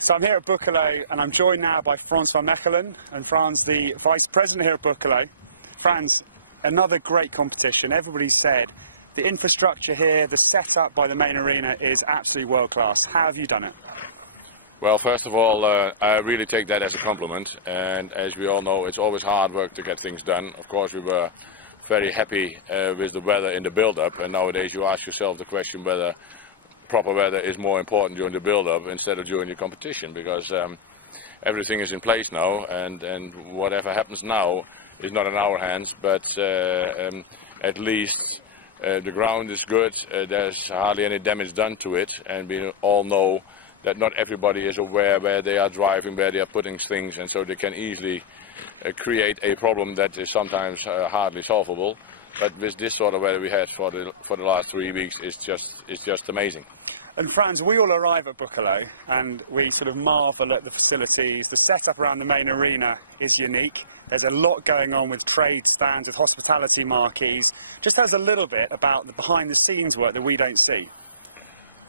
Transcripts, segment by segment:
So I'm here at Buccolo, and I'm joined now by Frans van Mechelen, and Frans, the Vice President here at Buccolo. Frans, another great competition. Everybody said the infrastructure here, the setup by the main arena is absolutely world class. How have you done it? Well, first of all, I really take that as a compliment, and as we all know, it's always hard work to get things done. Of course, we were very happy with the weather in the build-up, and nowadays you ask yourself the question whether proper weather is more important during the build-up instead of during the competition, because everything is in place now, and whatever happens now is not in our hands, but at least the ground is good, there's hardly any damage done to it, and we all know that not everybody is aware where they are driving, where they are putting things, and so they can easily create a problem that is sometimes hardly solvable. But with this sort of weather we had for the last 3 weeks, it's just amazing. And Frans, we all arrive at Buccolo and we sort of marvel at the facilities. The setup around the main arena is unique. There's a lot going on with trade stands, with hospitality marquees. Just tell us a little bit about the behind the scenes work that we don't see.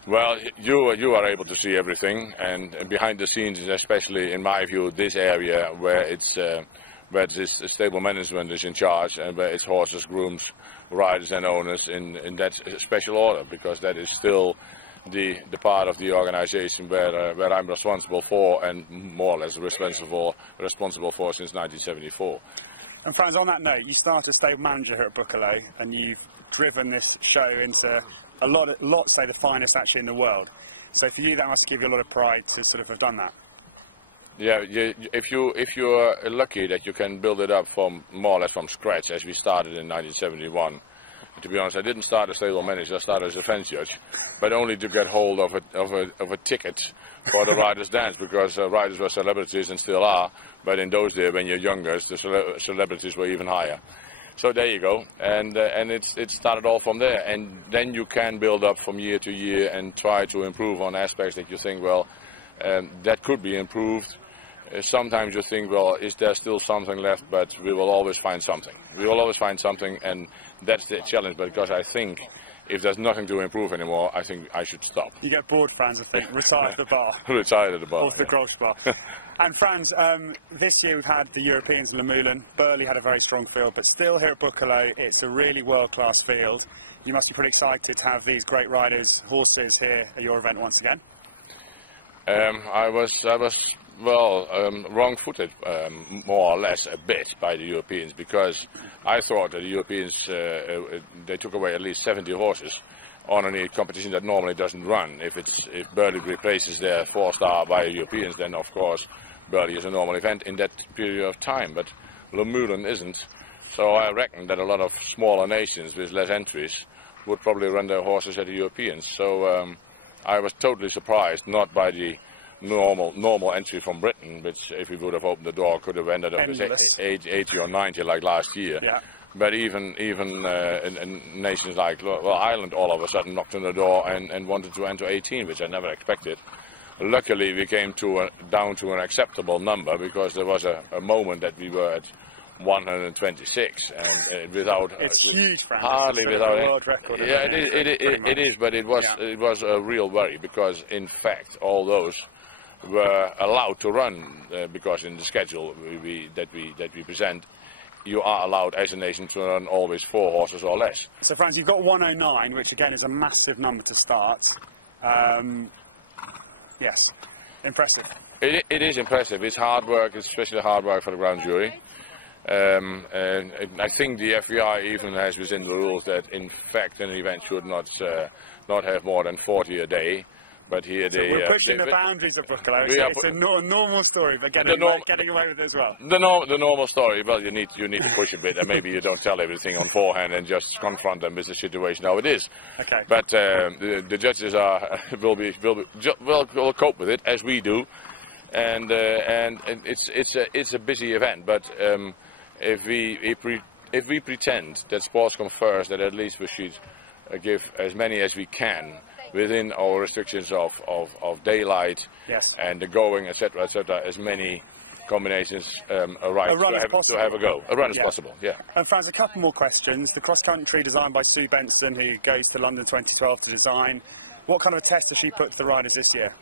Well, you are able to see everything, and behind the scenes is, especially in my view, this area where where this stable management is in charge, and where it's horses, grooms, riders and owners in that special order, because that is still the part of the organization where I'm responsible for, and more or less responsible for since 1974. And Frans, on that note, you started as stable manager here at Buccolo, and you've driven this show into a lot, say, the finest actually in the world. So for you, that must give you a lot of pride to sort of have done that. Yeah, if you're lucky that you can build it up from more or less from scratch, as we started in 1971. To be honest, I didn't start as stable manager. I started as a fence judge, but only to get hold of a ticket for the riders' dance, because riders were celebrities and still are. But in those days, when you're younger, the celebrities were even higher. So there you go, and it started all from there, and then you can build up from year to year and try to improve on aspects that you think, well, that could be improved. Sometimes you think, well, is there still something left? But we will always find something. We will always find something, and that's the challenge. Because I think if there's nothing to improve anymore, I think I should stop. You get bored, Frans, I think. Retire at the bar. Retire at the bar. Off the Grolsch bar. And Frans, this year we've had the Europeans in Le Moulin. Burghley had a very strong field, but still here at Buccolo, it's a really world-class field. You must be pretty excited to have these great riders, horses here at your event once again. I was wrong-footed, more or less, a bit by the Europeans, because I thought that the Europeans, they took away at least 70 horses on any competition that normally doesn't run. If Burghley replaces their 4-star by Europeans, then of course Burghley is a normal event in that period of time, but Le Moulin isn't. So I reckon that a lot of smaller nations with less entries would probably run their horses at the Europeans. So I was totally surprised, not by the normal entry from Britain, which if we would have opened the door could have ended up with 80 or 90 like last year. Yeah. But even in nations like Ireland all of a sudden knocked on the door and wanted to enter 18, which I never expected. Luckily we came down to an acceptable number, because there was a moment that we were at 126, and without huge, hardly without world record. Yeah, it is, but it was a real worry, because in fact all those were allowed to run, because in the schedule that we present, you are allowed as a nation to run always 4 horses or less. So Frans, you've got 109, which again is a massive number to start. Yes, impressive. It is impressive. It's hard work, especially hard work for the grand jury. And I think the FVI even has within the rules that in fact an event should not have more than 40 a day. But here we're pushing the boundaries of Buccolo. It's a normal story, but getting away with it as well. The normal story. Well, you need to push a bit, and maybe you don't tell everything on forehand and just confront them with the situation how it is. Okay. But the judges will cope with it as we do, and it's a busy event. But if we pretend that sports come first, that at least we should give as many as we can within our restrictions of daylight, yes, and the going, etc., as many combinations to have a go. A run is possible, yeah. And Frans, a couple more questions. The cross-country designed by Sue Benson, who goes to London 2012 to design. What kind of a test has she put to the riders this year?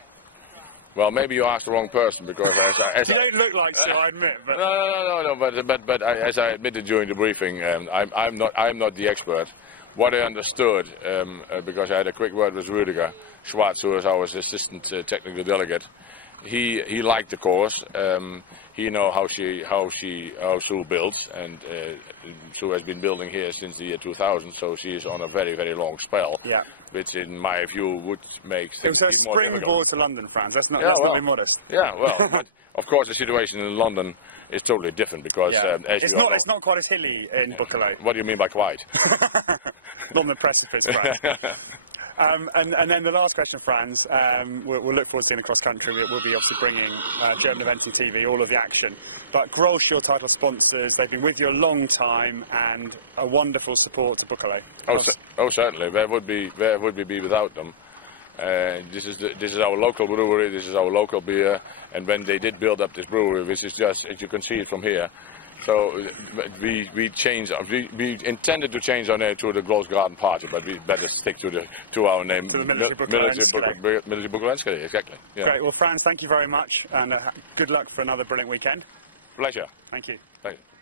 Well, maybe you asked the wrong person, because as you don't look like so, I admit. But no. But as I admitted during the briefing, I'm not the expert. What I understood, because I had a quick word with Rüdiger Schwarz, who is our assistant technical delegate, he liked the course. He know how Sue builds, and Sue has been building here since the year 2000, so she is on a very, very long spell. Yeah. Which, in my view, would make things more difficult. It was a springboard to London, Frans. Let's not be modest. Yeah, well, but of course the situation in London is totally different, because it's not quite as hilly in Buccleuch. What do you mean by quite? Not on the precipice, right? And then the last question, Frans, we'll look forward to seeing across country. We'll be obviously bringing German events on TV, all of the action. But Grolsch, your title sponsors, they've been with you a long time and a wonderful support to Buccleuch. Oh, certainly. Where would we be without them? This is our local brewery. This is our local beer. And when they did build up this brewery, which is just, as you can see it from here. So we intended to change our name to the Grolsch Garden Party, but we better stick to our name, to the Military Buccleuch Enschede. Exactly. Yeah. Great. Well, Frans, thank you very much, and good luck for another brilliant weekend. Pleasure. Thank you. Thank you.